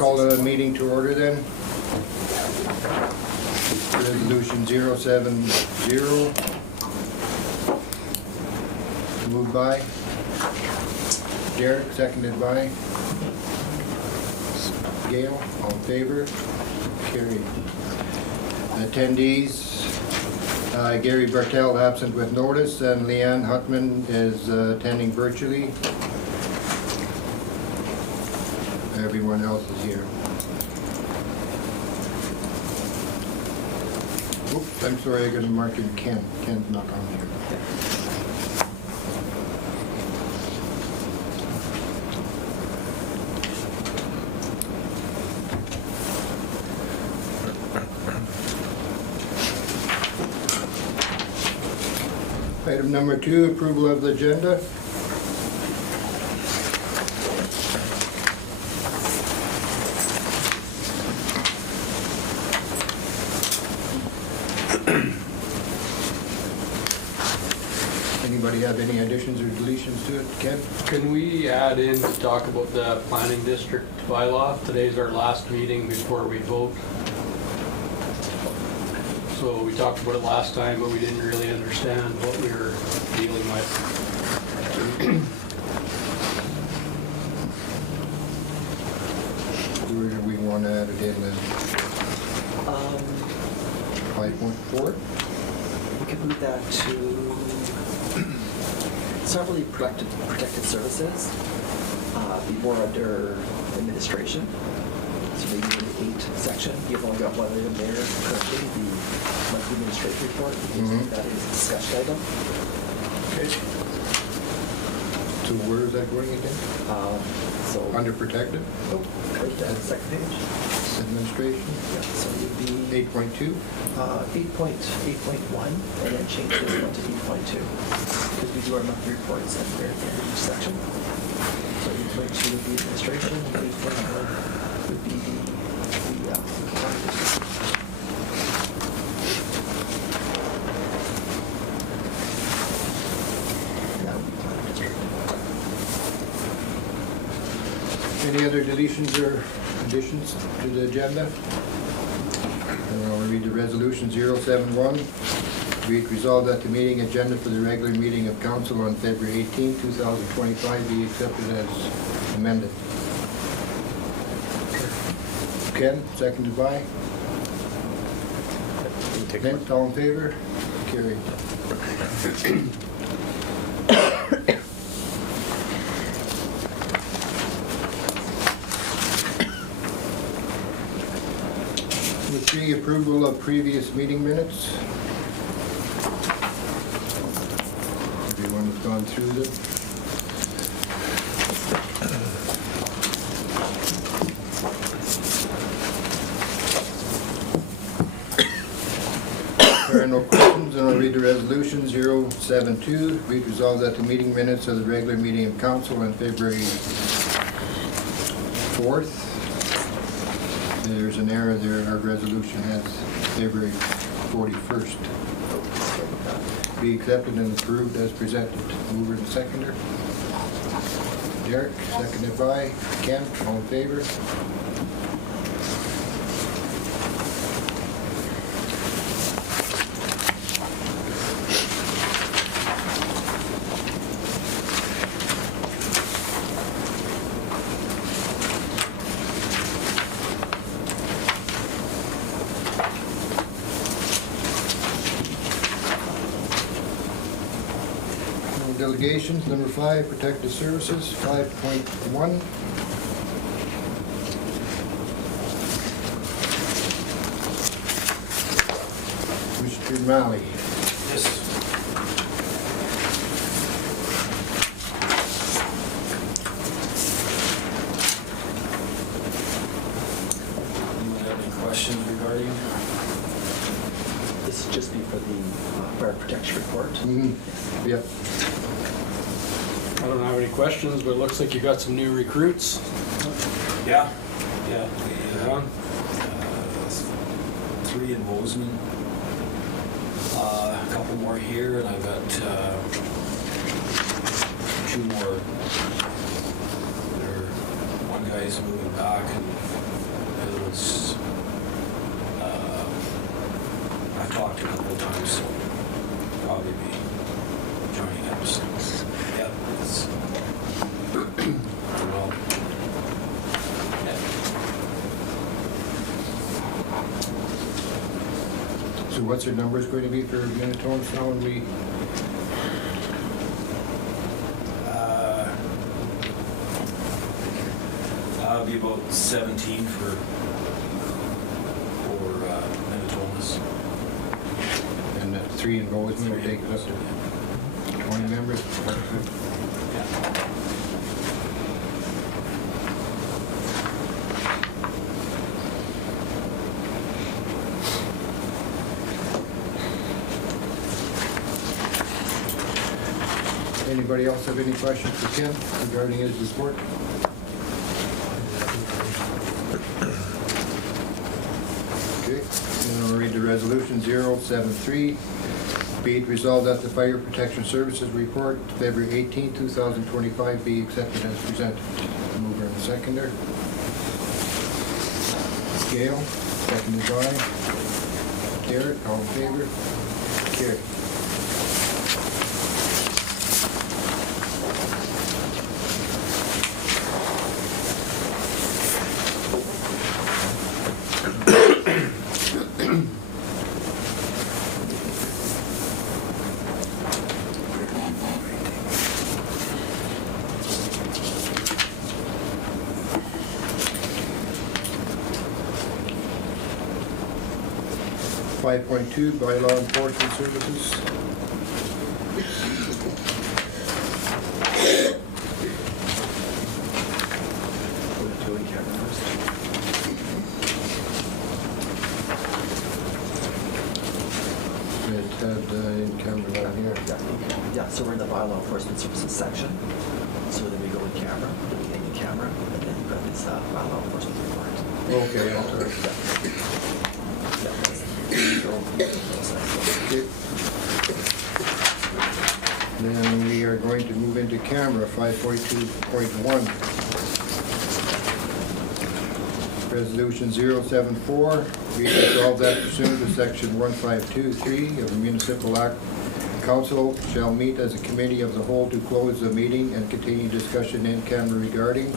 call the meeting to order then. Resolution 070. Moved by Derek, seconded by Gail. All in favor? Carried. Attendees, Gary Bartel absent with notice, and Leanne Huttman is attending virtually. Everyone else is here. Oops, I'm sorry, I got to mark in Ken. Ken's not on here. Item number 2, approval of the agenda. Anybody have any additions or deletions to it? Ken? Can we add in to talk about the planning district bylaw? Today's our last meeting before we vote. So we talked about it last time, but we didn't really understand what we were dealing with. Where do we want to add it in then? 5.4? We could move that to, it's not really protected services, be more under administration. So maybe in the 8 section, you've only got one item there currently, the monthly administrative report, because that is a discussion item. Okay. So where is that going again? So Under protected? oh, right down the second page. Administration? Yeah, so it would be 8.2? 8.1, and then change this one to 8.2, because we do our monthly reports at the very end of each section. So 8.2 would be administration, 8.1 would be the and that would be planning district. Any other deletions or additions to the agenda? And I'll read the resolution 071. Be it resolved that the meeting agenda for the regular meeting of council on February 18, 2025 be accepted as amended. Ken, seconded by? Clint, all in favor? Carried. Number 3, approval of previous meeting minutes. Everyone has gone through them. There are no questions, and I'll read the resolution 072. Be it resolved that the meeting minutes of the regular meeting of council on February 4th. There's an error there. Our resolution has February 41st. Be accepted and approved as presented. Mover and seconder. Derek, seconded by Ken. All in favor? Delegations, number 5, protective services, 5.1. Mr. Malley. Yes. Anyone have any questions regarding? This would just be for the fire protection report. Yep. I don't have any questions, but it looks like you got some new recruits. Yeah. We, Yeah. 3 in Bowsman. A couple more here, and I've got 2 more. One guy's moving back, and talked a couple of times, so probably be joining us. Yeah, it's, well, So what's our numbers going to be for Minitonas now when we, I'll be about 17 for Minitonas. and 3 in Bowsman would take us up to 20 members? Yeah. 'Anybody else have any questions for Ken regarding his report? Okay, then I'll read the resolution 073. Be it resolved that the Fire Protection Services report, February 18, 2025, be accepted as presented. Mover and seconder. Gail, seconded by Garrett, all in favor? Carried. .2 by law enforcement services. Go to Joey camera first. It had in camera down here. Yeah, so we're in the bylaw enforcement services section. So then we go in camera, looking in camera, and then you've got this bylaw enforcement report. Okay, I'm sorry. Okay. Then we are going to move into camera 542.1. Resolution 074, be resolved that pursuant to section 1523 of the Municipal Act, Council shall meet as a committee of the whole to close the meeting and continue discussion in camera regarding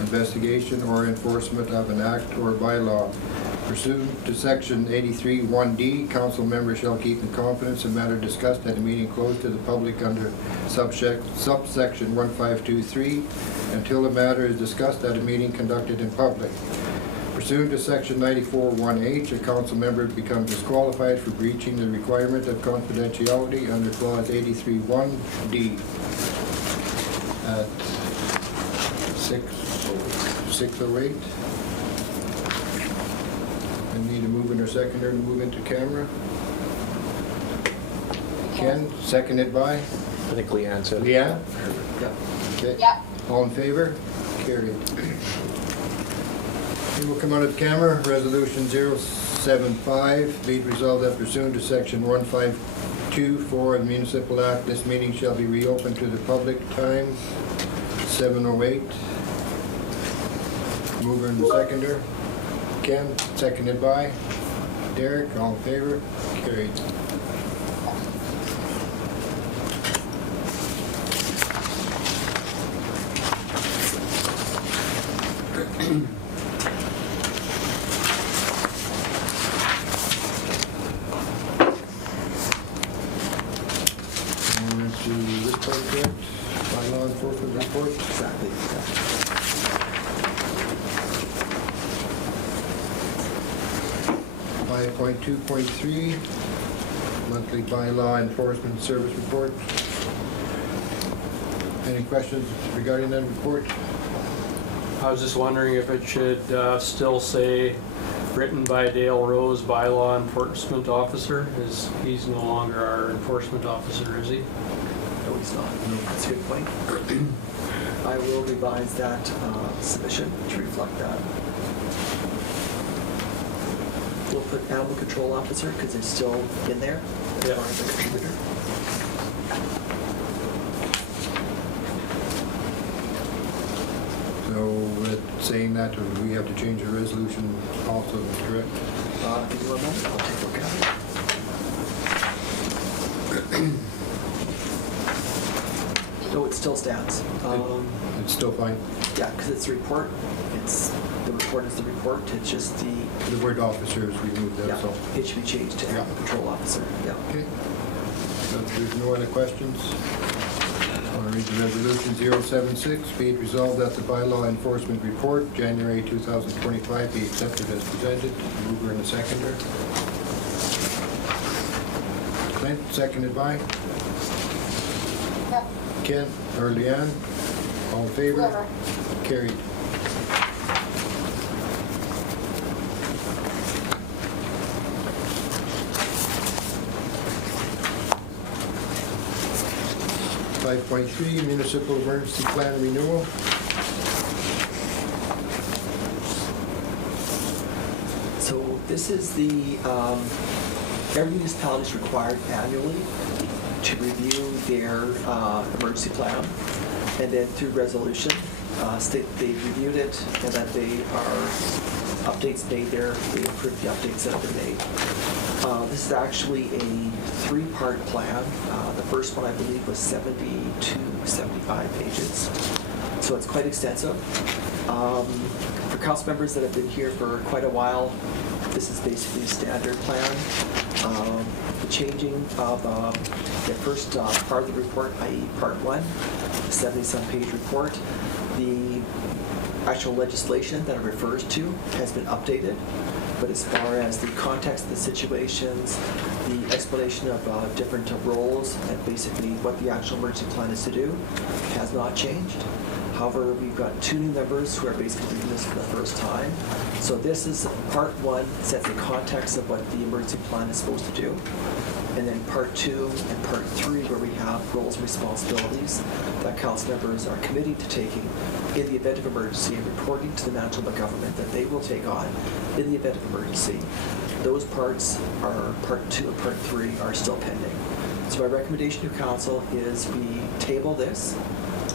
investigation or enforcement of an act or bylaw. Pursuant to section 83(1)D, council members shall keep in confidence the matter discussed at a meeting closed to the public under subsection 1523 until the matter is discussed at a meeting conducted in public. Pursuant to section 94(1)H, a council member becomes disqualified for breaching the requirement of confidentiality under clause 83(1)D at 6:08. Need a mover or seconder to move into camera. Ken, seconded by? I think Leanne said. Leanne? Yep. Okay. Yep. All in favor? Carried. We will come out of camera. Resolution 075. Be it resolved that pursuant to section 1524 of the Municipal Act, this meeting shall be reopened to the public. Time 7:08. Mover and seconder. Ken, seconded by Derek, all in favor? Carried. On to this part, correct? By law enforcement report. Exactly. 5.2.3, monthly bylaw enforcement service report. Any questions regarding that report? I was just wondering if it should still say written by Dale Rose, bylaw enforcement officer. He's no longer our enforcement officer, is he? No, he's not. That's a good point. I will revise that submission to reflect that. We'll put animal control officer because it's still in there as Yeah. far as a contributor. So, saying that, we have to change the resolution also, correct? Give me 1 moment, I'll take a look at it. No, it still stands. It's still fine. Yeah, because it's a report. The report is the report. It's just The word officer is removed, yeah, that's all. it should be changed to Yeah. animal control officer. Yeah. Okay. So if there's no other questions, I'll read the resolution 076. Be it resolved that the bylaw enforcement report, January 2025, be accepted as presented. Mover and a seconder. Clint, seconded by? Ken or Leanne? All in favor? Carried. Five point three, municipal emergency plan renewal. So this is the, every municipality is required annually to review their emergency plan, and then through resolution, state they reviewed it, and that they are updates made there, they approved the updates that have been made. This is actually a three-part plan. The first one, I believe, was 70 to 75 pages, so it's quite extensive. For council members that have been here for quite a while, this is basically a standard plan. The changing of the first part of the report, i.e. part one, the 70-some page report, the actual legislation that it refers to has been updated. But as far as the context of the situations, the explanation of different roles, and basically what the actual emergency plan is to do, has not changed. However, we've got two new members who are basically reading this for the first time. So this is part one, sets the context of what the emergency plan is supposed to do. And then part two and part three, where we have roles and responsibilities that council members are committing to taking in the event of emergency and reporting to the Manitoba government that they will take on in the event of emergency. Those parts are part two and part three are still pending. So my recommendation to council is we table this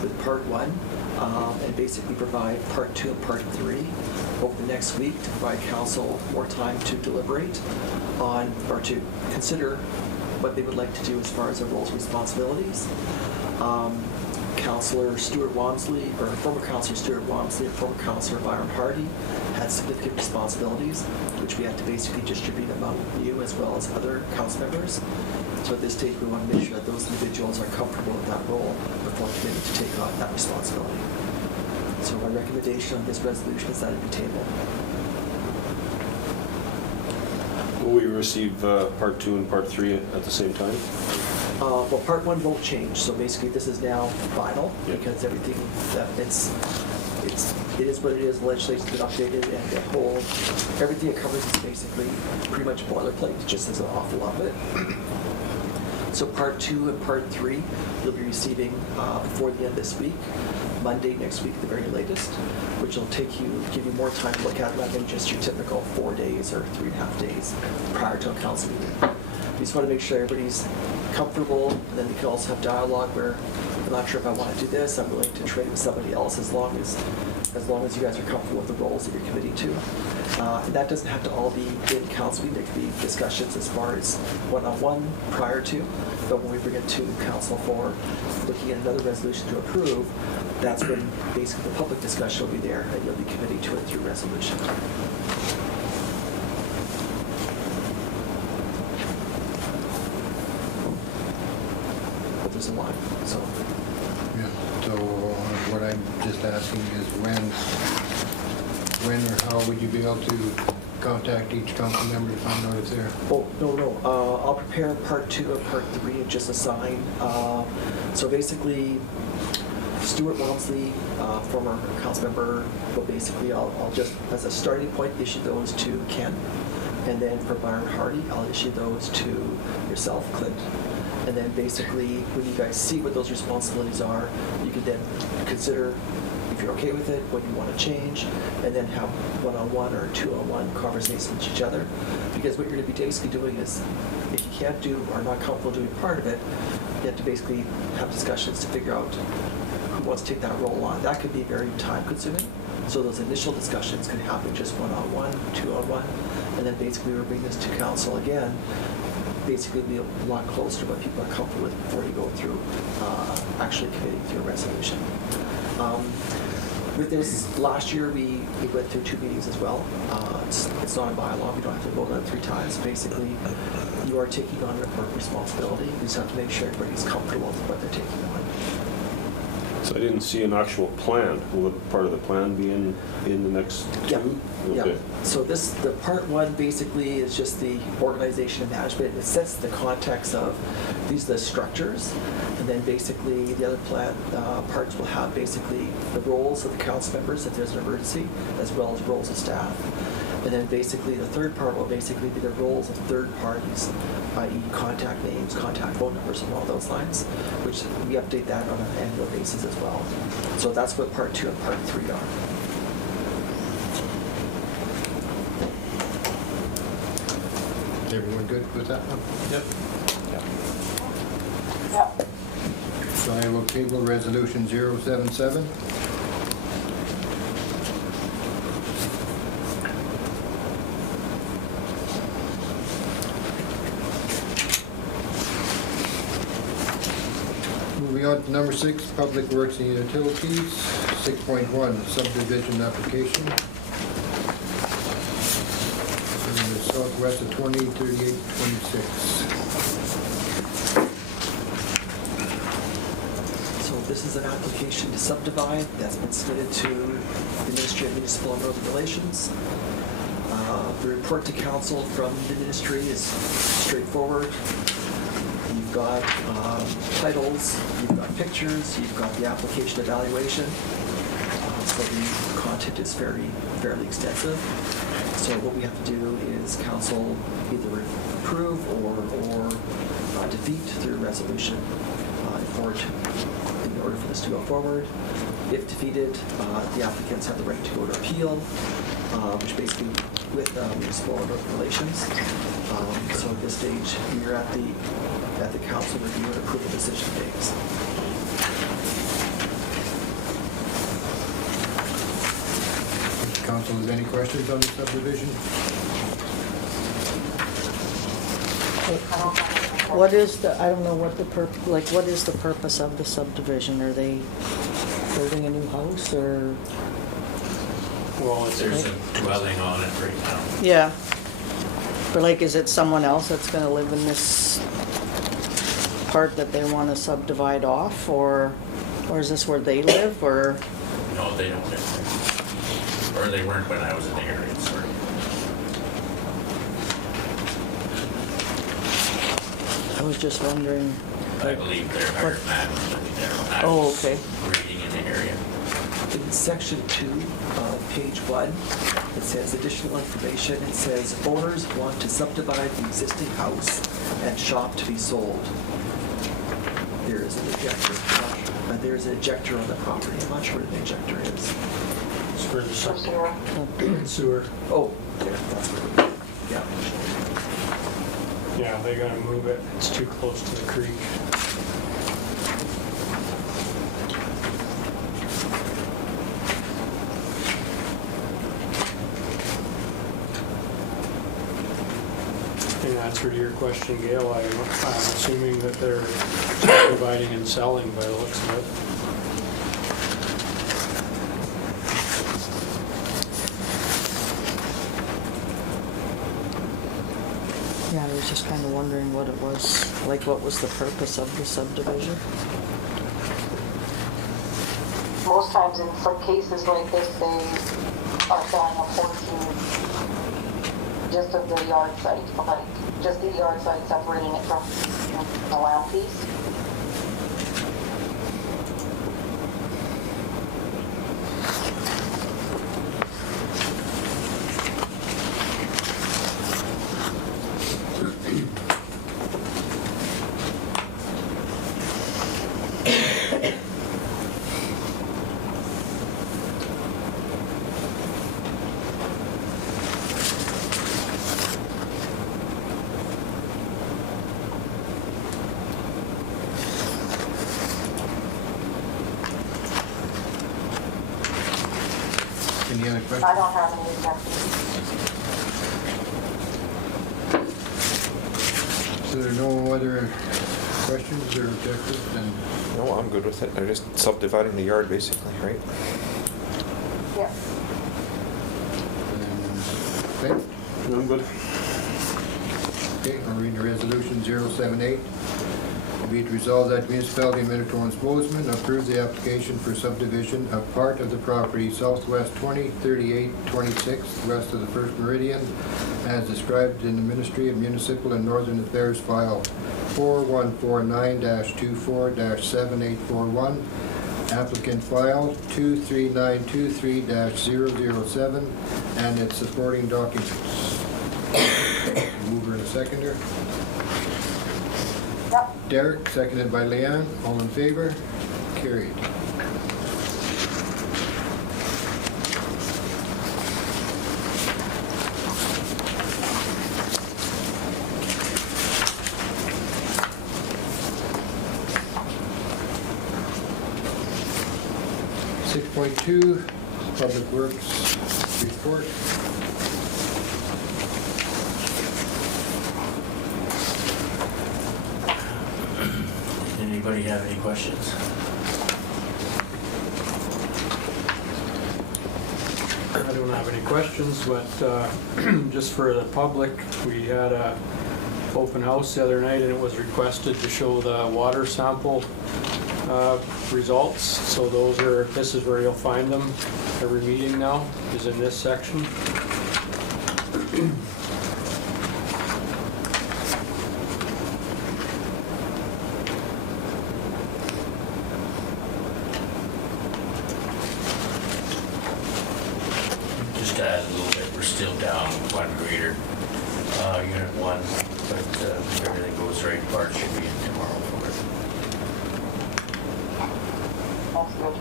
with part one and basically provide part two and part three over the next week to provide council more time to deliberate on or to consider what they would like to do as far as their roles and responsibilities. Councillor Stuart Walmsley, or former Councillor Stuart Walmsley, and former Councillor Byron Hardy had significant responsibilities, which we had to basically distribute among you as well as other council members. So at this stage, we want to make sure that those individuals are comfortable with that role before committing to take on that responsibility. So my recommendation on this resolution is that it be tabled. Will we receive part two and part three at the same time? Well, part one won't change, so basically this is now final Yeah. because everything that it is what it is. The legislation's been updated, and the whole everything it covers is basically pretty much boilerplate. It just has an awful lot of it. So part two and part three you'll be receiving before the end of this week, Monday next week at the very latest, which will give you more time to look at it rather than just your typical 4 days or 3.5 days prior to a council meeting. We just want to make sure everybody's comfortable, and then we can also have dialogue where I'm not sure if I want to do this, I'm willing to trade with somebody else as long as you guys are comfortable with the roles that you're committing to. And that doesn't have to all be in council meeting. There could be discussions as far as one-on-one prior to, but when we bring it to council for looking at another resolution to approve, that's when basically the public discussion will be there, and you'll be committing to it through resolution. But there's a lot, so. Yeah, so what I'm just asking is when or how would you be able to contact each council member to find out if they're... Oh, no. I'll prepare part two and part three and just assign. So basically, Stuart Walmsley, former council member, but basically I'll just, as a starting point, issue those to Ken. And then for Byron Hardy, I'll issue those to yourself, Clint. And then basically, when you guys see what those responsibilities are, you can then consider if you're okay with it, what you want to change, and then have one-on-one or two-on-one conversations with each other. Because what you're going to be basically doing is, if you can't do or are not comfortable doing part of it, you have to basically have discussions to figure out who wants to take that role on. That could be very time consuming. So those initial discussions could happen just one-on-one, two-on-one, and then basically we're bringing this to council again. Basically be a lot closer to what people are comfortable with before you go through actually committing to a resolution. With this, last year we went through 2 meetings as well. It's not a bylaw, we don't have to vote on it 3 times. Basically, you are taking on a responsibility. You just have to make sure everybody's comfortable with what they're taking on. So I didn't see an actual plan. Will part of the plan be in the next 2? Yeah. Okay. So the part 1 basically is just the organization and management. It sets the context of these are the structures, and then basically the other plan parts will have basically the roles of the council members if there's an emergency, as well as roles of staff. And then basically the third part will basically be the roles of third parties, i.e. contact names, contact phone numbers, and all those lines, which we update that on an annual basis as well. So that's what part 2 and part 3 are. Is everyone good with that one? Yep. So I will table resolution 077. Moving on to number 6, Public Works and Utilities. 6.1, subdivision application. In the southwest of 203826. So this is an application to subdivide that's been submitted to the Ministry of Municipal and Urban Relations. The report to council from the ministry is straightforward. You've got titles, you've got pictures, you've got the application evaluation. So the content is fairly extensive. So what we have to do is council either approve or defeat through resolution in order for this to go forward. If defeated, the applicants have the right to go to appeal, which basically with municipal and urban relations. So at this stage, we are at the council review and approval decision phase. Council, has any questions on the subdivision? What is the, I don't know what the what is the purpose of the subdivision? Are they building a new house or? Well, it's There's a dwelling on it right now. Yeah. But like, is it someone else that's gonna live in this part that they wanna subdivide off, or is this where they live, or? No, they don't live there. Or they weren't when I was in the area, sorry. I was just wondering. I believe their hired man was living there when I Oh, was okay. reading in the area. In section 2 of page 1, it says additional information. It says owners want to subdivide the existing house and shop to be sold. There is an ejector. There's an ejector on the property. I'm not sure what an ejector is. It's for the sewer. Oh, there, that's what it is. Yeah. Yeah, they gotta move it. It's too close to the creek. In answer to your question, Gail, I'm assuming that they're dividing and selling by the looks of it. Yeah, I was just kinda wondering what it was, like what was the purpose of the subdivision? Most times in some cases like this, they are selling a portion just of the yard site, like just the yard site, separating it from the land piece. questions? I don't have any objections. So there are no other questions or objectives, then No, I'm good with it. They're just subdividing the yard basically, right? Yep. okay. I'm good. Okay, I'll read the resolution 078. Be it resolved that Municipality of Minitonas-Bowsman approve the application for subdivision of part of the property southwest 20, 38, 26, west of the First Meridian, as described in the Ministry of Municipal and Northern Affairs File 4149-24-7841, applicant file 23923-007, and its supporting documents. Mover and a seconder. Yep. Derek, seconded by Leanne. All in favor? Carried. Six point two, Public Works report. Anybody have any questions? I don't have any questions, but just for the public, we had a open house the other night and it was requested to show the water sample results. So this is where you'll find them. Every meeting now is in this section. Just to add a little bit, we're still down one grader, unit one, but if everything goes right, Bart should be in tomorrow for it. That's good.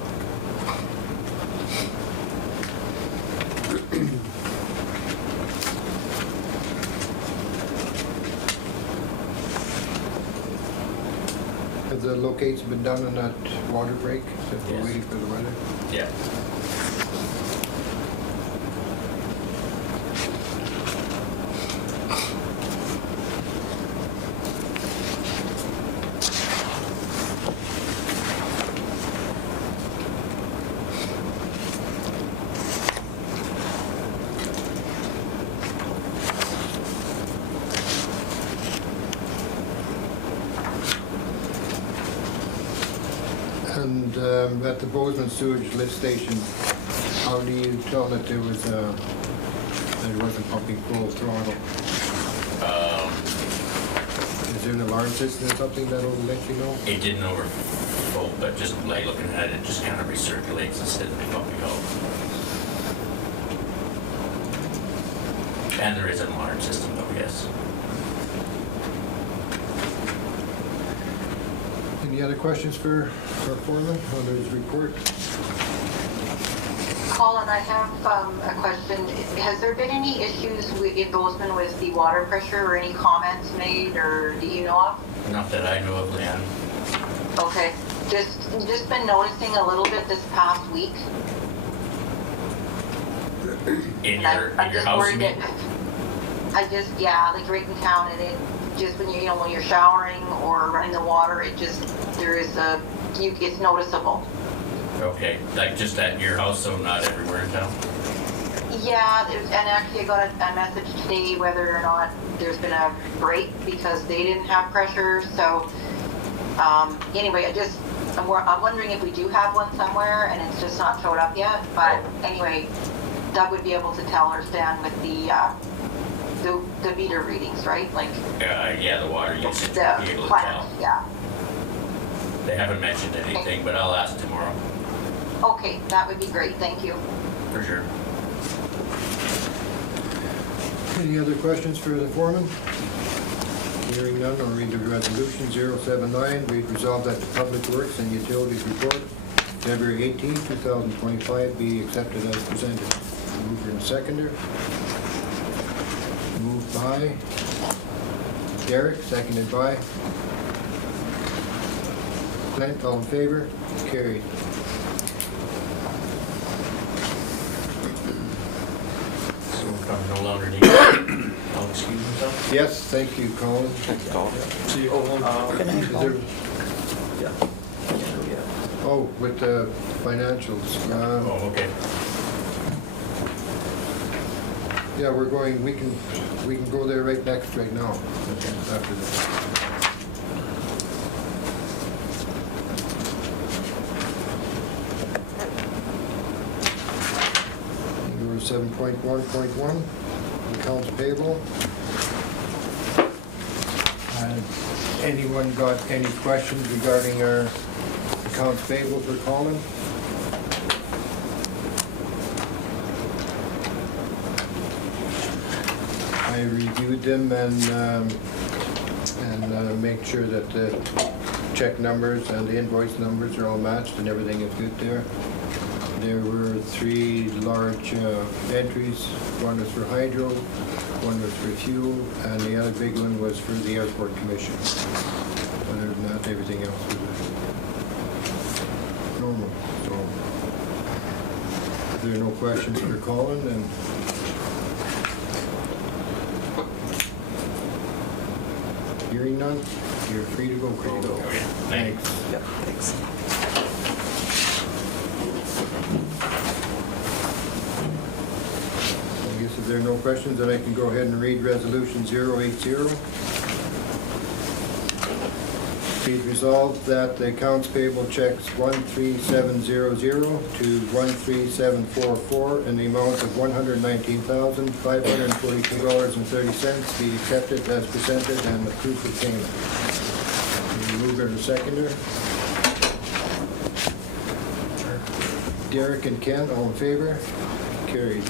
Have the locates been done on that water break? Except we're Yes. waiting for the weather? Yeah. And at the Bowsman sewage lift station, how do you tell that there was that it wasn't pumping full throttle? Is there an alarm system or something that'll let you know? It didn't overflow, but just like looking at it, just kind of recirculates instead of pumping out. And there is an alarm system though, yes. Any other questions for our foreman on his report? Colin, I have a question. Has there been any issues in Bozeman with the water pressure or any comments made, or do you know of? Not that I know of, Leanne. Okay, just been noticing a little bit this past week. In And your I'm just house, you worried mean? that, like right in town, and it just when when you're showering or running the water, it's noticeable. Okay, like just at your house, so not everywhere in town? Yeah, and actually I got a message today whether or not there's been a break because they didn't have pressure. So anyway, I'm wondering if we do have one somewhere and it's just not showed up yet. But anyway, Doug would be able to tell or Stan with the meter readings, right? Like Yeah, the water usage, the be able to plant, tell. yeah. They haven't mentioned anything, but I'll ask tomorrow, Okay, that would be great. Thank you. for sure. Any other questions for the foreman? Hearing none, I'll read the resolution 079. Be it resolved that the Public Works and Utilities Report, February 18, 2025, be accepted as presented. Mover and seconder. Moved by Derek, seconded by Clint. All in favor? Carried. no longer need it. I'll excuse myself. Yes, thank you, Colin. Thanks, Colin. See you, Colin. Good night, Is Colin. there- Yeah. Yeah. Oh, with the financials. Oh, okay. Yeah, we can go there right now, after this. Go to 7.1.1, accounts payable. Anyone got any questions regarding our accounts payable for Colin? I reviewed them and make sure that the check numbers and the invoice numbers are all matched and everything is good there. There were 3 large entries. One was for hydro, one was for fuel, and the other big one was for the airport commission. Other than that, everything else was normal. So, if there are no questions for Colin, then hearing none, you're free to go, Colin. Okay, thanks. Yeah, thanks. I guess if there are no questions, then I can go ahead and read Resolution 080. Be it resolved that the accounts payable checks 13700 to 13744 in the amount of $119,542.30 be accepted as presented and approved for payment. Mover and seconder. Derek and Ken, all in favor? Carried.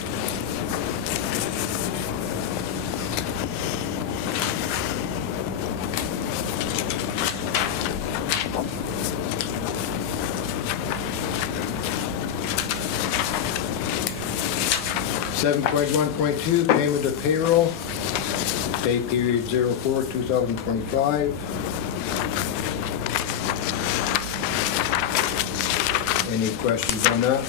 Seven point 1.2, payment of payroll, pay period 04/2025. Any questions on that?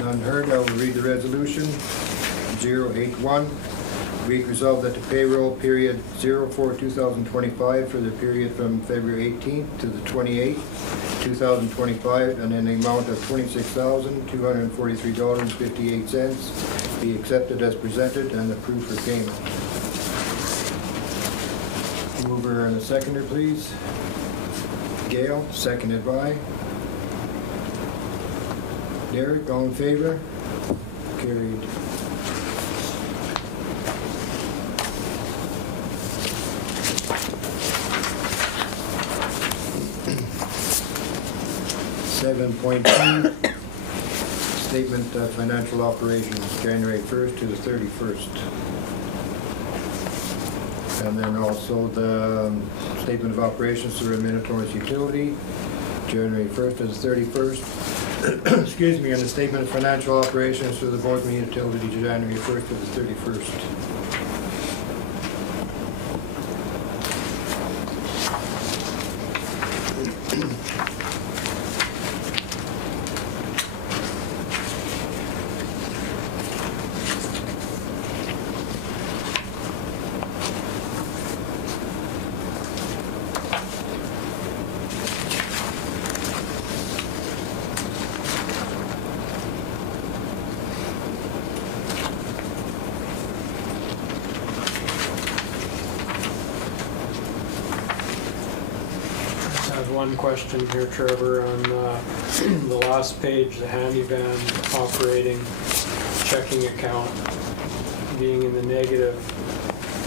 None heard, I will read the resolution. 081. Be it resolved that the payroll period 04/2025 for the period from February 18th to the 28th, 2025, and in the amount of $26,243.58 be accepted as presented and approved for payment. Mover and a seconder, please. Gail, seconded by. Derek, all in favor? Carried. Seven point 2, statement of financial operations, January 1st to the 31st. And then also the statement of operations for Minitonas Utility, January 1st to the 31st. Excuse me, and the statement of financial operations for the Bowsman Utility, January 1st to the 31st. I have one question here, Trevor, on the last page, the handy van operating checking account being in the negative.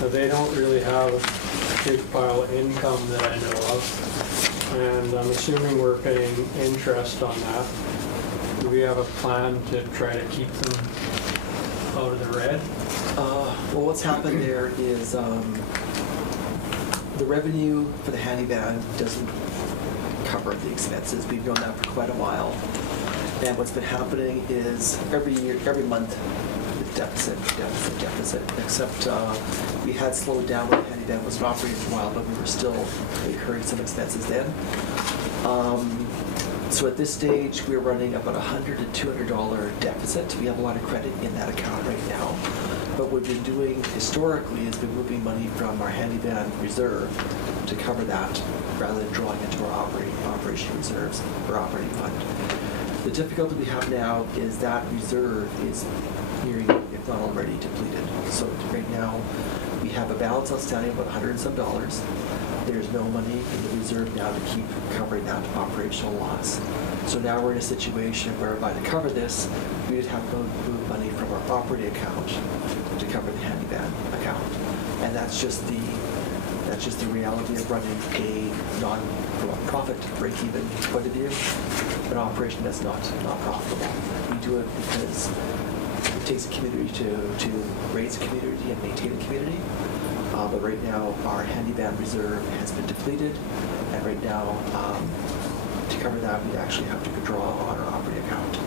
Now, they don't really have a big pile of income that I know of, and I'm assuming we're paying interest on that. Do we have a plan to try to keep them out of the red? Well, what's happened there is the revenue for the handy van doesn't cover the expenses. We've known that for quite a while. And what's been happening is every year, every month, it's deficit, except we had slowed down when the handyman was operating for a while, but we were still incurring some expenses then. So at this stage, we're running about $100 to $200 deficit. We have a lot of credit in that account right now. But what we've been doing historically is been moving money from our handyman reserve to cover that rather than drawing into our operation reserves or operating fund. The difficulty we have now is that reserve is nearing, if not already, depleted. So right now, we have a balance outstanding of about $100 and some. There's no money in the reserve now to keep covering that operational loss. So now we're in a situation whereby to cover this, we would have to move money from our operating account to cover the handyman account. And that's just the reality of running from a profit break-even point of view, an operation that's not profitable. We do it because it takes a community to raise a community and maintain a community. But right now, our handyman reserve has been depleted, and right now, to cover that, we actually have to draw on our operating account.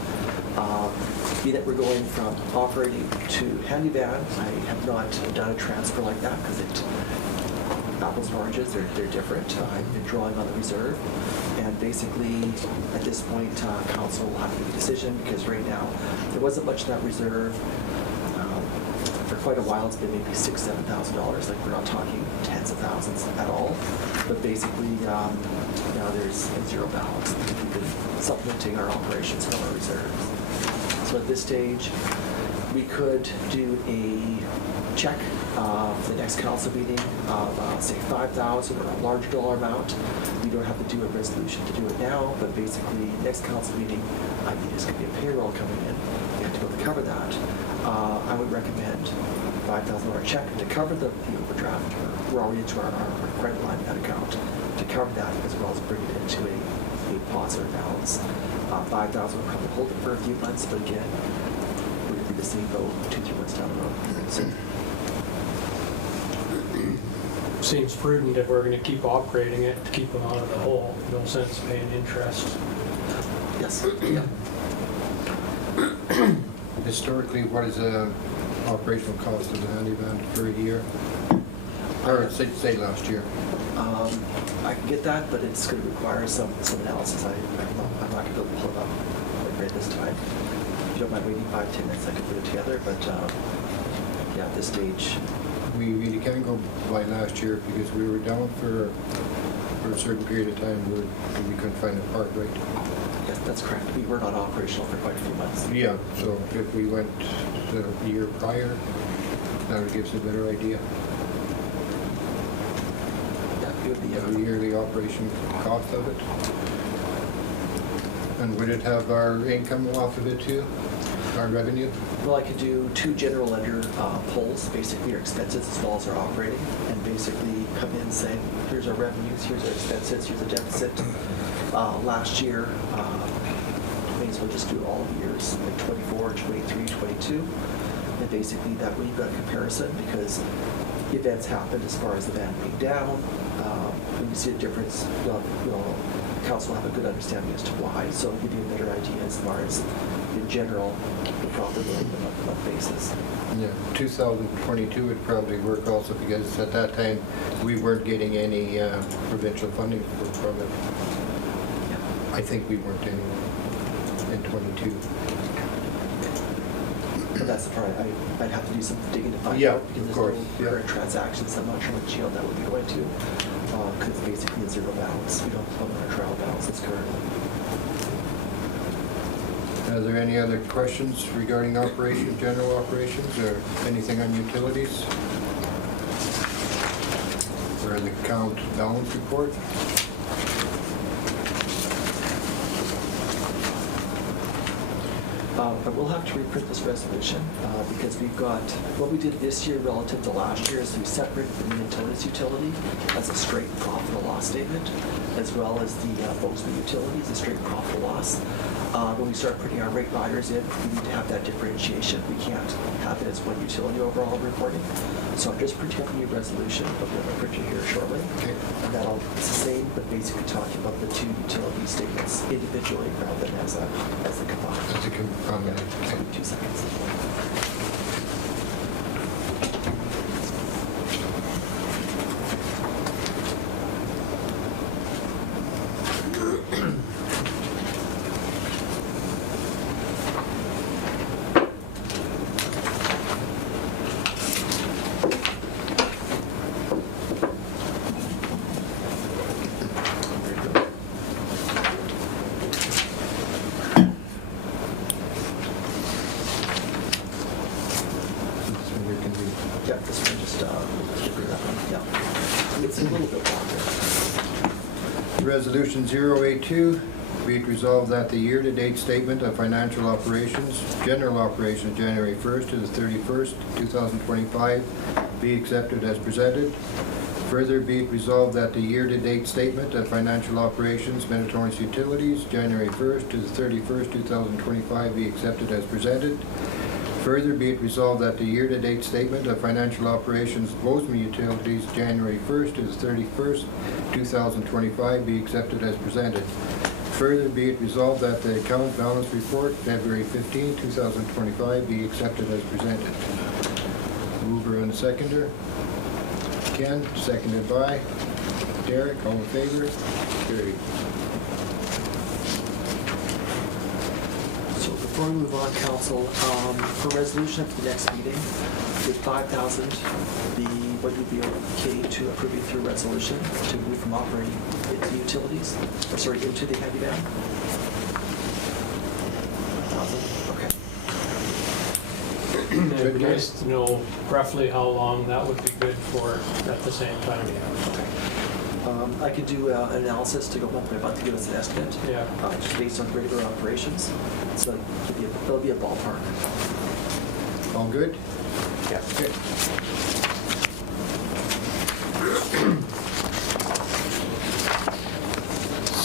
Be that we're going from operating to handyman, I have not done a transfer like that because apples and oranges, they're different. I've been drawing on the reserve, and basically, at this point, council will have to make a decision because right now, there wasn't much in that reserve. For quite a while, it's been maybe $6,000, $7,000. Like, we're not talking tens of thousands at all. But basically, now there's a zero balance. We've been supplementing our operations from our reserves. So at this stage, we could do a check for the next council meeting of, say, $5,000 or a larger dollar amount. We don't have to do a resolution to do it now, but basically, next council meeting, there's going to be a payroll coming in. We have to be able to cover that. I would recommend $5,000 check to cover the overdraft. We're already into our credit line that account to cover that, as well as bring it into a positive balance. $5,000 will probably hold it for a few months, but again, we're going to be the same boat 2-3 months down the road. So, Seems prudent if we're gonna keep operating it, to keep them out of the hole. No sense paying interest. yes, yeah. Historically, what is the operational cost of the handyman for a year? Or say last year? I can get that, but it's going to require some analysis. I'm not going to be able to pull it up right this time. If you don't mind waiting 5-10 minutes, I can put it together, but yeah, at this stage. We really can't go by last year because we were down for a certain period of time where we couldn't find a part, right? Yes, that's correct. We were not operational for quite a few months. Yeah, so if we went the year prior, that would give us a better idea Yeah, it would be of the yearly operation cost of it. And would it have our income off of it too, our revenue? well, I could do 2 general ledger pulls, basically our expenses as well as our operating, and basically come in saying, here's our revenues, here's our expenses, here's a deficit. Last year, may as well just do all the years, like 24, 23, 22. And basically that way you've got a comparison because events happened as far as the van being down. When you see a difference, council will have a good understanding as to why. So it'll give you a better idea as far as, in general, the profitability on a month-to-month basis. Yeah, 2022 would probably work also because at that time we weren't getting any provincial funding from it. I think we weren't in 22. But that's the part I'd have to do some digging to find Yeah, out because of there's course, no yeah. current transactions. I'm not sure what GL that would be going to because it's basically a zero balance. We don't plug in our trial balances currently. Are there any other questions regarding operation, general operations, or anything on utilities? Or the account balance report? I will have to reprint this resolution because we've got, what we did this year relative to last year is we separated the Minitonas utility as a straight profit and loss statement, as well as the Bowsman utility as a straight profit and loss. When we start putting our rate riders in, we need to have that differentiation. We can't have it as one utility overall reporting. So I'm just printing up a new resolution, but we're going to print it here shortly. Okay. And that'll, it's the same, but basically talking about the two utility statements individually rather than as the combined. That's a comment. Yeah, Okay. 2 seconds. So we can do. Yeah, this one just, bring that one, yeah. It's a little bit longer. Resolution 082, be it resolved that the year-to-date statement of financial operations, general operations, January 1st to the 31st, 2025, be accepted as presented. Further, be it resolved that the year-to-date statement of financial operations, Minitonas Utilities, January 1st to the 31st, 2025, be accepted as presented. Further, be it resolved that the year-to-date statement of financial operations, Bowsman Utilities, January 1st to the 31st, 2025, be accepted as presented. Further, be it resolved that the account balance report, February 15, 2025, be accepted as presented. Mover and seconder. Ken, seconded by Derek, all in favor? Carried. So before we move on, council, for resolution for the next meeting, with 5,000, what would be okay to approve it through resolution to move from operating into utilities, or sorry, into the heavy van? 5,000, okay. It'd be nice to know roughly how long that would be good for at the same time. I could do an analysis to go month by month to give us an estimate. Yeah. Just based on regular operations. So it'll be a ballpark. All good? Yeah. Okay.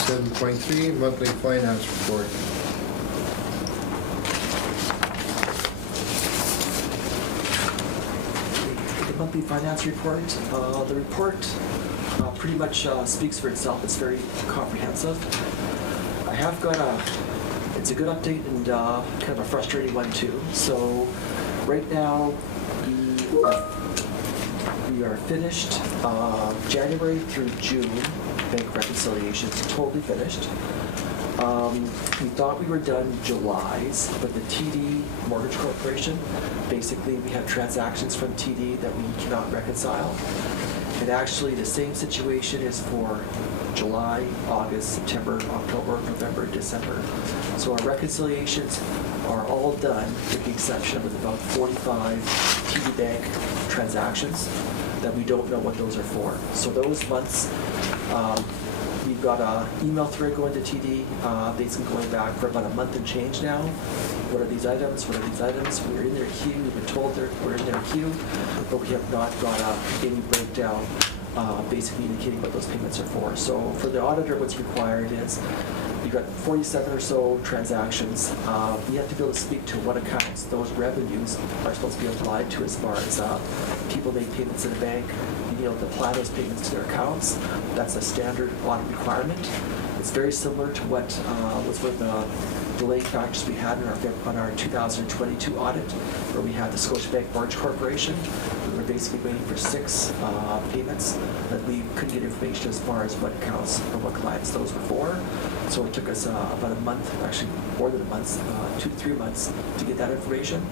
Seven point three, monthly finance report. The monthly finance report, the report pretty much speaks for itself. It's very comprehensive. I have got it's a good update and kind of a frustrating one too. So right now, we are finished January through June, bank reconciliations, totally finished. We thought we were done July's, but the TD Mortgage Corporation, basically we have transactions from TD that we cannot reconcile. And actually the same situation is for July, August, September, October, November, December. So our reconciliations are all done with the exception of about 45 TD Bank transactions that we don't know what those are for. So those months, we've got an email thread going to TD, basically going back for about a month and change now. What are these items? What are these items? We're in their queue. We've been told we're in their queue, but we have not got any breakdown basically indicating what those payments are for. So for the auditor, what's required is you've got 47 or so transactions. We have to be able to speak to what accounts those revenues are supposed to be applied to as far as people make payments in the bank, being able to apply those payments to their accounts. That's a standard audit requirement. It's very similar to what was with the delaying factors we had on our 2022 audit, where we had the Scotiabank Mortgage Corporation. We were basically waiting for 6 payments that we couldn't get information as far as what accounts or what clients those were for. So it took us about a month, actually more than a month, 2 to 3 months to get that information.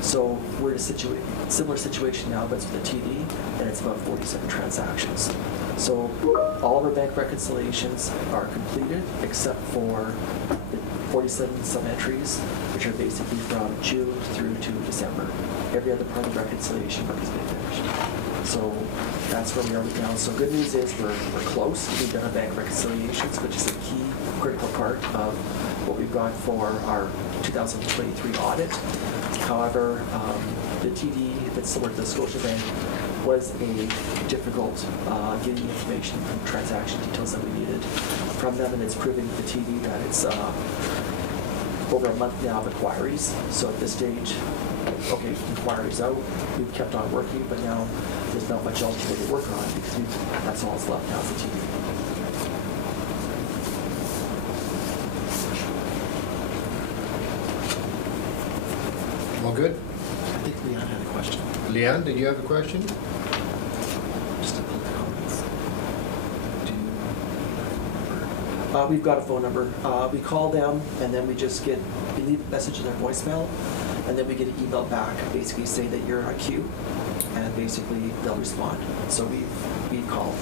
So we're in a similar situation now, but it's with the TD, and it's about 47 transactions. So all of our bank reconciliations are completed except for the 47 sub-entries, which are basically from June through to December. Every other part of the reconciliation work has been finished. So that's where we are right now. So good news is we're close. We've done our bank reconciliations, which is a key critical part of what we've got for our 2023 audit. However, the TD, that's similar to the Scotiabank, was a difficult getting information from transaction details that we needed from them, and it's proving to the TD that it's over a month now of inquiries. So at this stage, okay, inquiries out, we've kept on working, but now there's not much else to work on because that's all that's left now is the TV. All good? I think Leanne had a question. Leanne, did you have a question? Just a couple of comments. Do you remember? We've got a phone number. We call them and then we leave a message in their voicemail and then we get an email back, basically say that you're on queue and basically they'll respond. So we've called.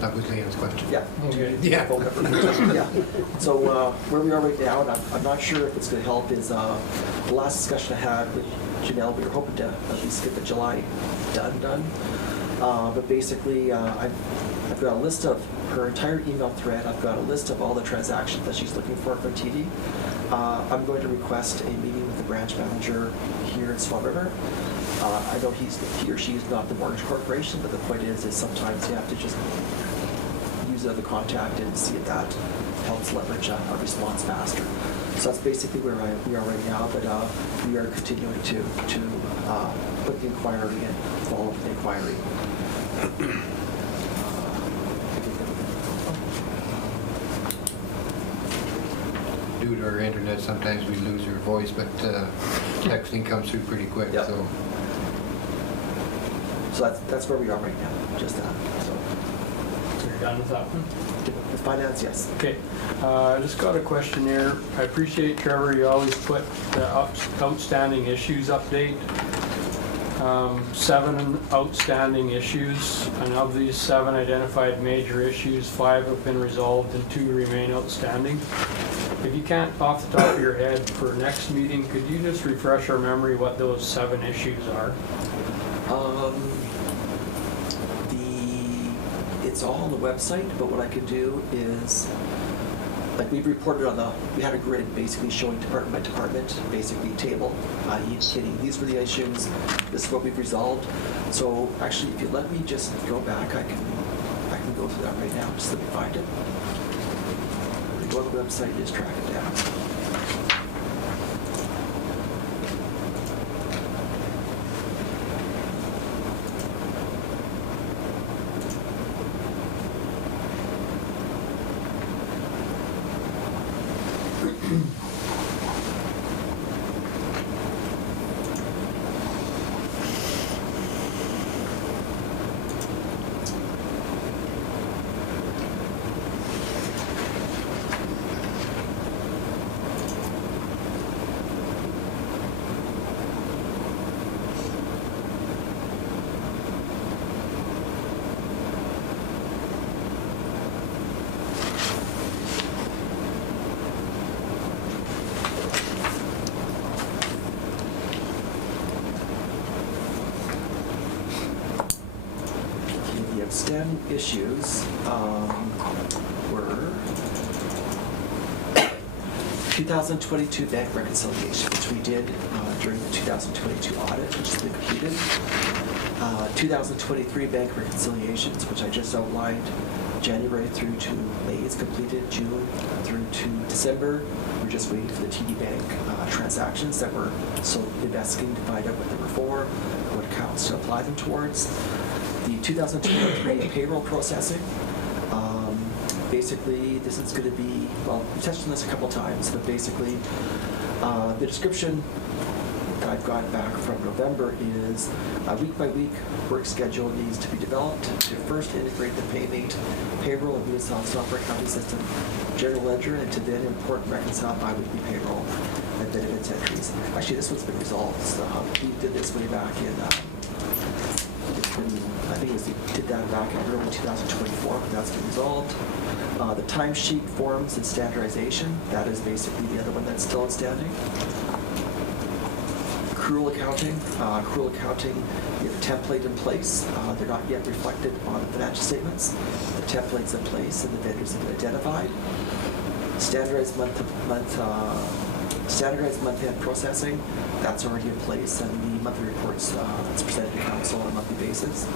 That was Leanne's question. Yeah. Okay. Yeah. Phone number. Yeah. So where we are right now, and I'm not sure if it's going to help, is the last discussion I had with Janelle, we were hoping to at least get the July done. But basically, I've got a list of her entire email thread. I've got a list of all the transactions that she's looking for from TD. I'm going to request a meeting with the branch manager here in Swan River. I know he or she is not the mortgage corporation, but the point is sometimes you have to just use another contact and see if that helps leverage a response faster. So that's basically where we are right now, but we are continuing to put the inquiry and follow up the inquiry. Due to our internet, sometimes we lose your voice, but texting comes through pretty quick, Yep. so. So that's where we are right now, just that. So You're done with that one? with finance, yes. Okay, I just got a question here. I appreciate, Trevor, you always put the outstanding issues update. 7 outstanding issues, and of these 7 identified major issues, 5 have been resolved and 2 remain outstanding. If you can't, off the top of your head, for next meeting, could you just refresh our memory what those 7 issues are? It's all on the website, but what I could do is, like we've reported we had a grid basically showing department by department, basically table, each hitting, these were the issues, this is what we've resolved. So actually, if you let me just go back, I can go through that right now, just let me find it. We go to the website and just track it down. Outstanding issues were 2022 bank reconciliation, which we did during the 2022 audit, which has been completed. 2023 bank reconciliations, which I just outlined, January through to May is completed, June through to December. We're just waiting for the TD Bank transactions that we're still investigating to find out what they were for, what accounts to apply them towards. The 2023 payroll processing, basically this is going to be, well, we touched on this a couple times, but basically the description that I've got back from November is a week-by-week work schedule needs to be developed to first integrate the PayMate payroll and Municipality software accounting system general ledger and to then import and reconcile bi-weekly payroll and benefits entries. Actually, this one's been resolved. So, we did this way back in, I think we did that back in early 2024, but that's been resolved. The timesheet forms and standardization, that is basically the other one that's still outstanding. Accrual accounting, we have a template in place. They're not yet reflected on the financial statements. The template's in place and the vendors have been identified. Standardized month-end processing, that's already in place, and the monthly reports that's presented to council on a monthly basis.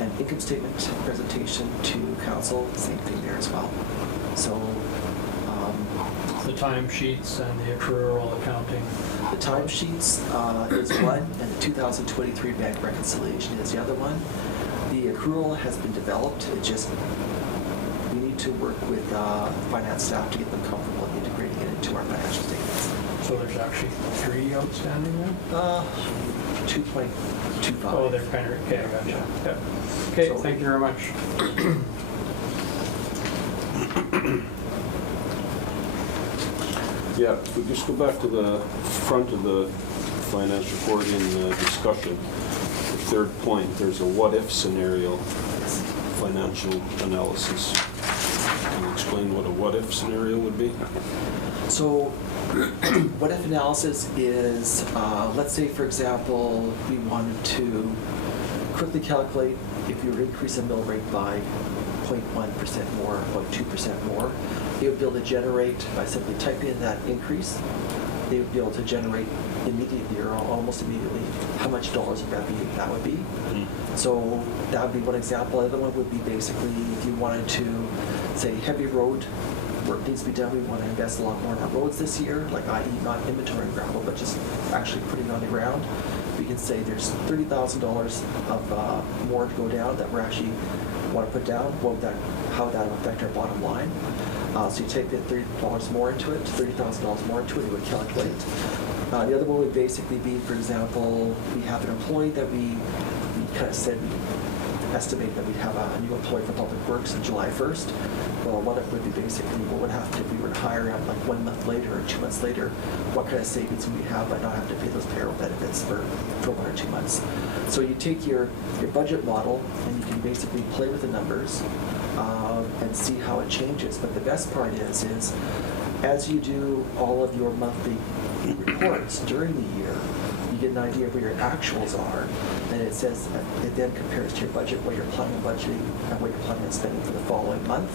And income statement presentation to council, same thing there as well. So timesheets and the accrual accounting. The timesheets is one, and the 2023 bank reconciliation is the other one. The accrual has been developed. It just, we need to work with finance staff to get them comfortable integrating it into our financial statements. So there's actually 3 outstanding then? 2.25. Oh, they're kind of, okay, I gotcha. Yeah. Okay, So- thank you very much. Yeah, if we just go back to the front of the finance report in discussion, the third point, there's a what-if scenario financial analysis. Can you explain what a what-if scenario would be? So, what if analysis is, let's say, for example, we wanted to quickly calculate if you increase a mill rate by 0.1% more, 0.2% more, they would be able to generate, by simply typing in that increase, they would be able to generate immediately or almost immediately how much dollars of revenue that would be. So that would be one example. The other one would be basically if you wanted to say heavy road work needs to be done, we want to invest a lot more in our roads this year, like i.e. not inventory gravel, but just actually putting it on the ground. We can say there's $30,000 of more to go down that we're actually want to put down. How would that affect our bottom line? So you take the $30 more into it, $30,000 more into it, it would calculate. The other one would basically be, for example, we have an employee that we kind of said we estimate that we'd have a new employee for Public Works on July 1st. Well, what it would be basically, what would happen if we were to hire him like 1 month later or 2 months later? What kind of savings would we have by not having to pay those payroll benefits for 1 or 2 months? So you take your budget model and you can basically play with the numbers and see how it changes. But the best part is as you do all of your monthly reports during the year, you get an idea of where your actuals are, and it says it then compares to your budget, what you're planning on budgeting and what you're planning on spending for the following month.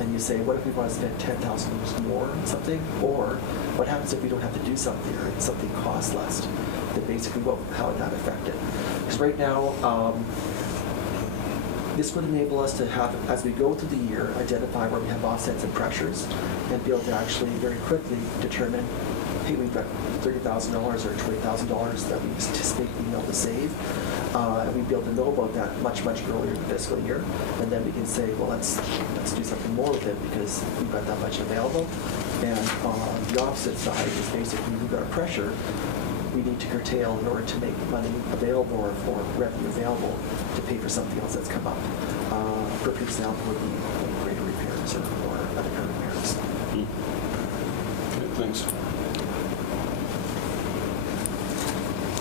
And you say, what if we want to spend $10,000 more on something? Or what happens if we don't have to do something or something costs less? Then basically, how would that affect it? Because right now, this would enable us to have, as we go through the year, identify where we have offsets and pressures and be able to actually very quickly determine, hey, we've got $30,000 or $20,000 that we anticipate being able to save. And we'd be able to know about that much, much earlier in the fiscal year. And then we can say, well, let's do something more with it because we've got that much available. And on the opposite side is basically we've got a pressure we need to curtail in order to make money available or revenue available to pay for something else that's come up. A perfect example would be greater repairs or other kind of repairs. Okay, thanks.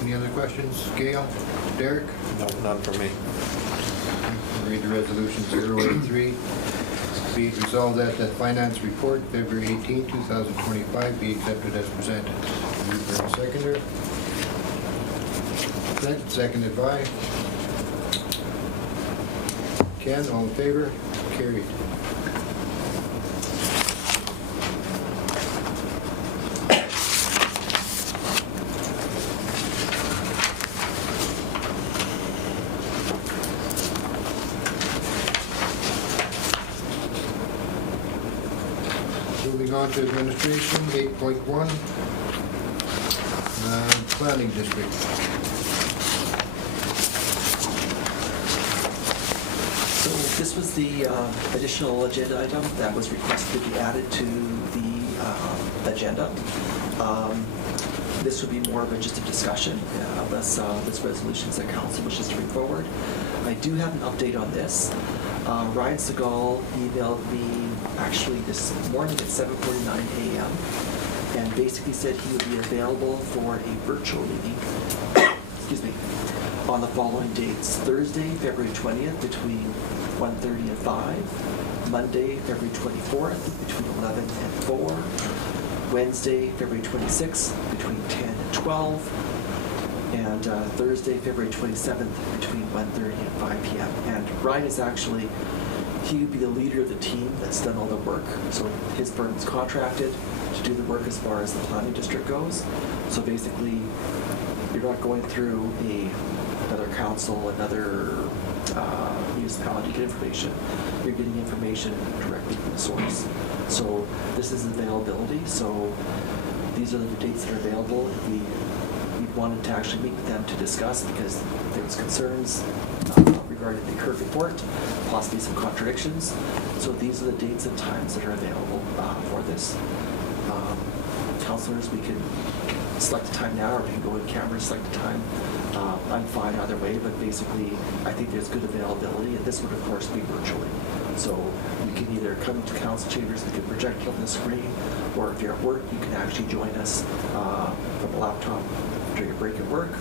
Any other questions? Gail? Derek? No, none for me. I'll read the resolution 083. Be it resolved that the finance report, February 18, 2025, be accepted as presented. Moved by the seconder. Seconded by Ken. All in favor? Carried. Moving on to administration, 8.1, planning district. So this was the additional agenda item that was requested to be added to the agenda. This would be more of just a discussion, unless this resolution that council wishes to bring forward. I do have an update on this. Ryan Segal emailed me actually this morning at 7:49 a.m. and basically said he would be available for a virtual meeting, excuse me, on the following dates: Thursday, February 20th between 1:30 and 5, Monday, February 24th between 11 and 4, Wednesday, February 26th between 10 and 12, and Thursday, February 27th between 1:30 and 5 p.m. And Ryan is actually, he would be the leader of the team that's done all the work. So his firm is contracted to do the work as far as the planning district goes. So basically, you're not going through another council, another municipality get information, you're getting information directly from the source. So this is availability, so these are the dates that are available. We wanted to actually meet with them to discuss because there was concerns regarding the current report, possibly some contradictions. So these are the dates and times that are available for this. Councilors, we can select a time now, or we can go in camera and select a time. I'm fine either way, but basically, I think there's good availability, and this would, of course, be virtually. So you can either come to council chambers, we can project it on the screen, or if you're at work, you can actually join us from a laptop during a break at work.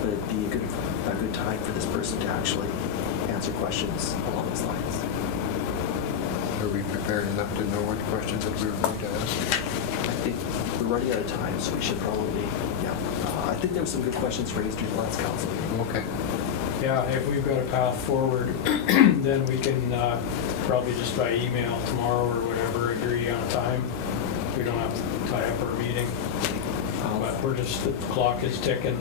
But it'd be a good time for this person to actually answer questions along those lines. Are we prepared enough to know what questions that we were going to ask? I think we're running out of time, so we should probably, yeah. I think there were some good questions raised during the last council meeting. Okay. Yeah, if we've got a path forward, then we can probably just by email tomorrow or whatever, agree on a time. We don't have to tie up our meeting. But we're just, the clock is ticking.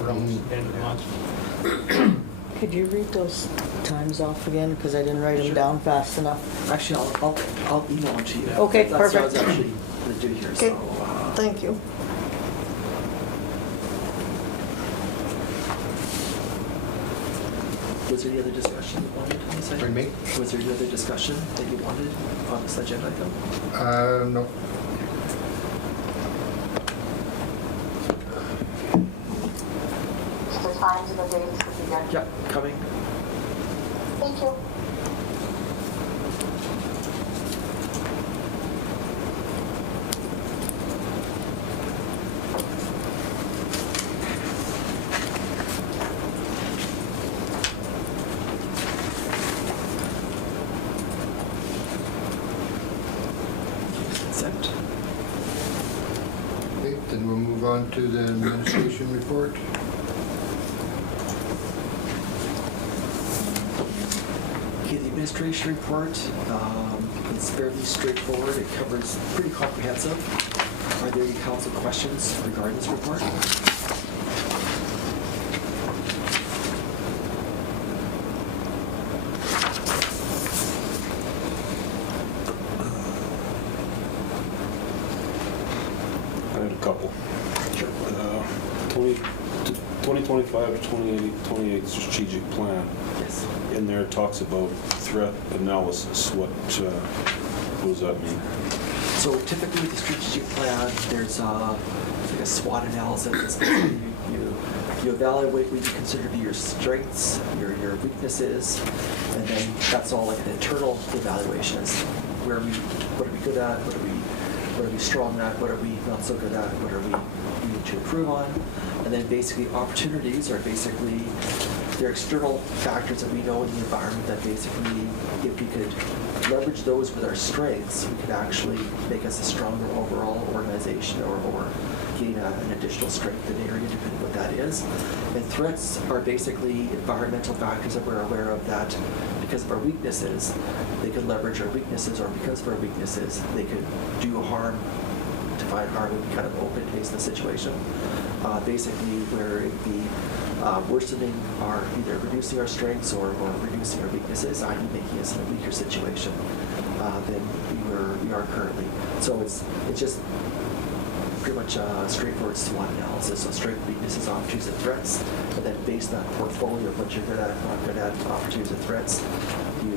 We're almost at the end of the month. Could you read those times off again? Because I didn't write them Sure. down fast enough. Actually, I'll email them to you. Okay, That's what I was perfect. actually going to do here. Okay, So, thank you. was there any other discussion you wanted on this item? Pardon me? Was there any other discussion that you wanted on this agenda item? No. The times and the dates would be good. Yeah, coming. Thank you. Consent. Okay, then we'll move on to the administration report. Okay, the administration report is fairly straightforward. It covers pretty comprehensive. Are there any council questions regarding this report? I had a couple. Sure. 2025 to 2028 strategic plan. Yes. In there it talks about threat analysis. What does that mean? So typically with the strategic plan, there's like a SWOT analysis. It's basically you evaluate what you consider to be your strengths, your weaknesses, and then that's all like an internal evaluation. It's what are we good at, what are we strong at, what are we not so good at, what are we need to improve on, and then basically opportunities are basically they're external factors that we know in the environment that basically if we could leverage those with our strengths, we could actually make us a stronger overall organization or gain an additional strength in the area, depending what that is. And threats are basically environmental factors that we're aware of that because of our weaknesses, they could leverage our weaknesses, or because of our weaknesses, they could do harm. Define harm would be kind of open based on the situation. Basically, where it would be worsening our, either reducing our strengths or reducing our weaknesses, i.e. making us in a weaker situation than we are currently. So it's just pretty much a straightforward SWOT analysis. So strengths, weaknesses, opportunities, and threats. And then based on that portfolio of what you're good at, not good at, opportunities and threats, you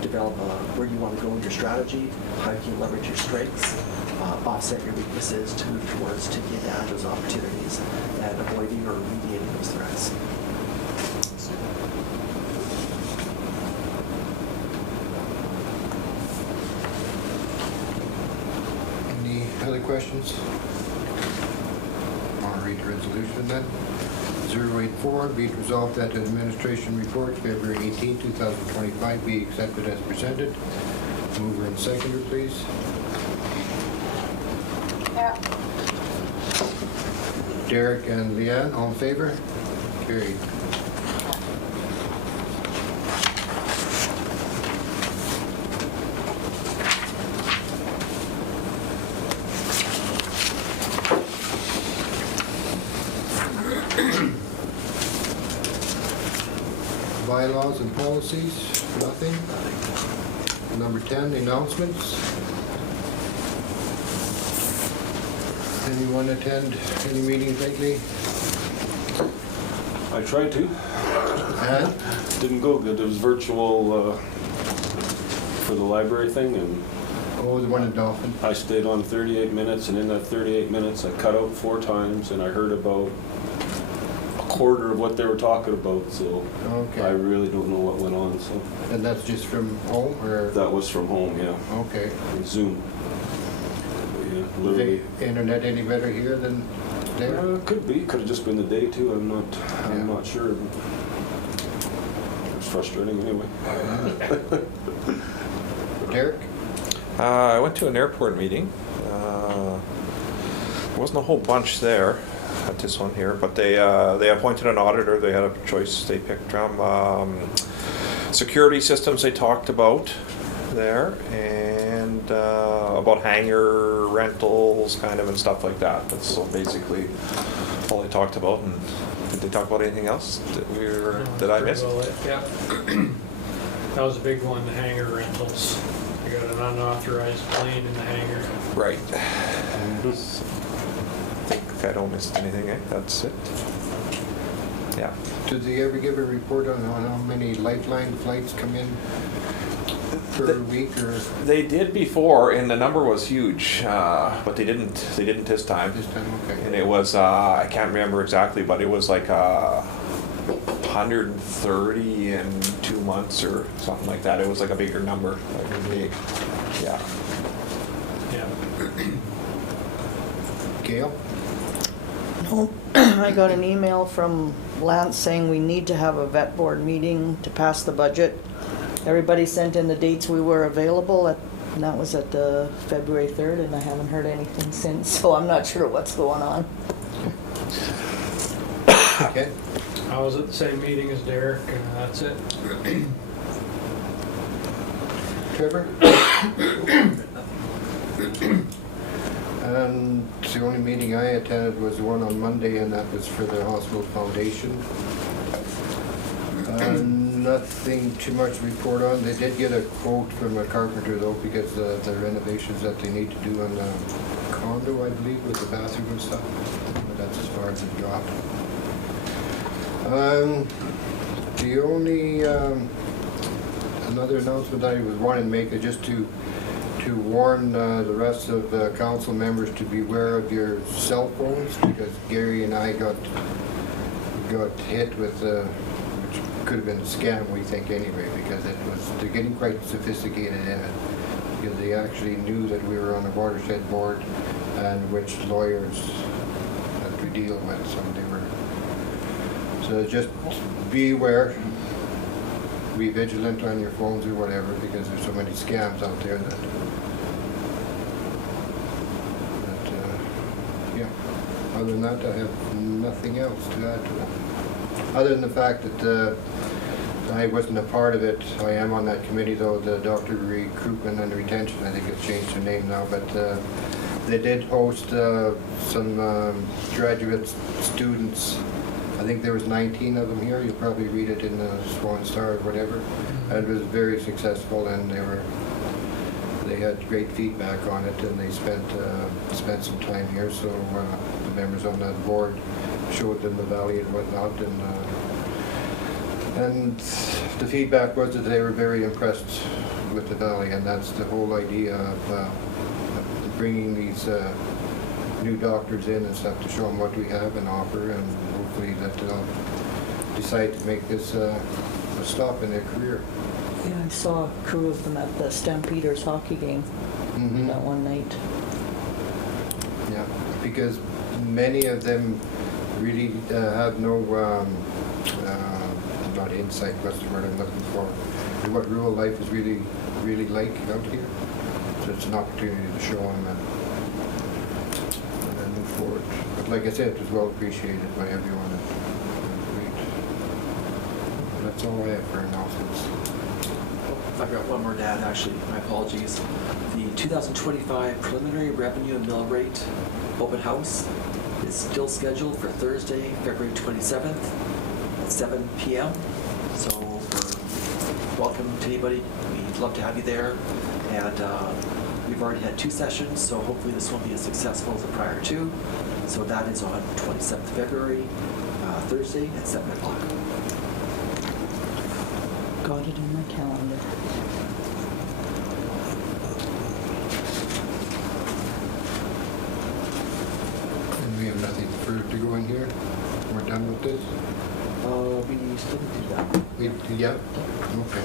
develop where you want to go in your strategy, how you can leverage your strengths, offset your weaknesses to move towards taking advantage of those opportunities and avoiding or remediating those threats. Any other questions? Want to read the resolution then? 084, be it resolved that the administration report February 18, 2025 be accepted as presented. Mover and seconder, please. Yeah. Derek and Leanne, all in favor? Carried. bylaws and policies, nothing. Number 10, the announcements. Anyone attend any meetings lately? I tried to. And? Didn't go good. It was virtual for the library thing, and Oh, the one in Dolphin. I stayed on 38 minutes, and in that 38 minutes, I cut out 4 times, and I heard about a quarter of what they were talking about, so I Okay. really don't know what went on, so. And that's just from home, or? That was from home, yeah, Okay. Zoom. Yeah, Is literally. the internet any better here than there? Could be, could have just been the day too, I'm Yeah. not sure. It was frustrating anyway. Derek? I went to an airport meeting. There wasn't a whole bunch there at this one here, but they appointed an auditor. They had a choice. They picked from security systems they talked about there, and about hangar rentals kind of and stuff like that. That's so basically all they talked about. And did they talk about anything else that I missed? Yeah. That was a big one, the hangar rentals. You got an unauthorized plane in the hangar. Right. I think I don't miss anything, eh? That's it. Yeah. Did they ever give a report on how many Lifeline flights come in per week, or They did before, and the number was huge, but they didn't this time. this time? And Okay. it was, I can't remember exactly, but it was like 130 in 2 months or something like that. It was like a bigger number. Like yeah. Yeah. Gail? No, I got an email from Lance saying we need to have a vet board meeting to pass the budget. Everybody sent in the dates we were available at, and that was at February 3rd, and I haven't heard anything since, so I'm not sure what's going on. Okay. I was at the same meeting as Derek, and that's it. Trevor? And the only meeting I attended was the one on Monday, and that was for the hospital foundation. Nothing too much to report on. They did get a quote from a carpenter though, because the renovations that they need to do on the condo, I believe, with the bathroom and stuff. But that's as far as it got. The only another announcement I was wanting to make is just to warn the rest of the council members to beware of your cell phones, because Gary and I got hit with which could have been a scam, we think anyway, because they're getting quite sophisticated in it, because they actually knew that we were on the watershed board and which lawyers that we deal with, so just be aware, be vigilant on your phones or whatever, because there's so many scams out there that yeah. Other than that, I have nothing else to add to it. Other than the fact that I wasn't a part of it. I am on that committee though, the doctor recruitment and retention. I think it's changed their name now, but they did host some graduate students. I think there was 19 of them here. You'll probably read it in the Swan Star or whatever. And it was very successful, and they had great feedback on it, and they spent some time here. So the members on that board showed them the valley and whatnot, and the feedback was that they were very impressed with the valley, and that's the whole idea of bringing these new doctors in and stuff to show them what we have and offer, and hopefully that they'll decide to make this a stop in their career. Yeah, I saw a crew of them at the Stampeders hockey game that one night. Yeah, because many of them really have no, not insight, what's the word I'm looking for, what rural life is really like out here. So it's an opportunity to show them and move forward. But like I said, it was well appreciated by everyone. Great. That's all I have for announcements. I've got one more to add, actually. My apologies. The 2025 preliminary revenue and mill rate open house is still scheduled for Thursday, February 27th at 7 p.m. So welcome to anybody. We'd love to have you there. And we've already had 2 sessions, so hopefully this won't be as successful as the prior 2. So that is on 27th February, Thursday at 7 o'clock. Got it in my calendar. And we have nothing further to go in here? We're done with this? We still need to do that. Yeah, okay.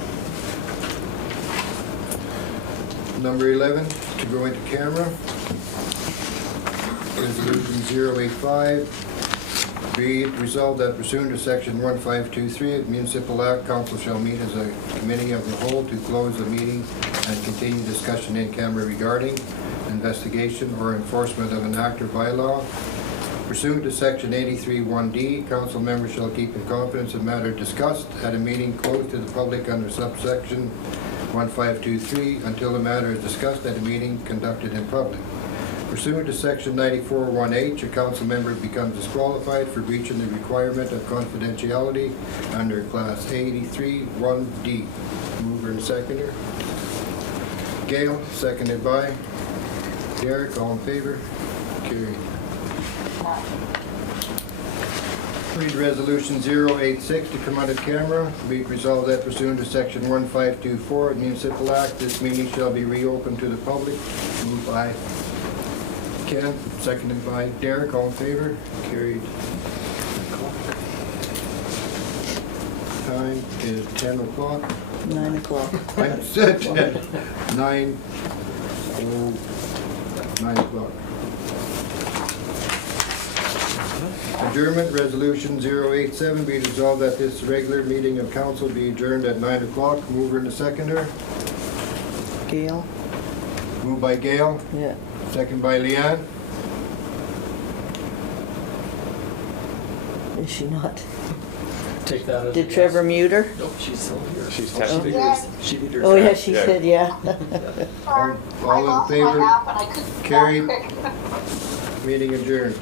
Number 11, to go into camera. Resolution 085. Be it resolved that pursuant to section 1523 of Municipal Act, council shall meet as a committee of the whole to close the meeting and continue discussion in camera regarding investigation or enforcement of an act or bylaw. Pursuant to section 83(1)D, council members shall keep in confidence a matter discussed at a meeting closed to the public under subsection 1523 until the matter is discussed at a meeting conducted in public. Pursuant to section 94(1)H, a council member becomes disqualified for breaching the requirement of confidentiality under class 83(1)D. Mover and seconder. Gail, seconded by Derek, all in favor? Carried. Read resolution 086 to come out of camera. Be it resolved that pursuant to section 1524 of Municipal Act, this meeting shall be reopened to the public. Moved by Ken, seconded by Derek, all in favor? Carried. Time is 10 o'clock. 9 o'clock. I said 10. 9 o'clock. Adjournment, resolution 087, be it resolved that this regular meeting of council be adjourned at 9 o'clock. Mover and the seconder. Gail? Moved by Gail, Yeah. second by Leanne. Is she not? Take that as a Did yes. Trevor mute her? Nope, she's still here. She's She testing. Yes. She did her. Oh, yeah, she Yeah. said, yeah. All in I lost favor? my app and I couldn't. Carried. Quick. Meeting adjourned.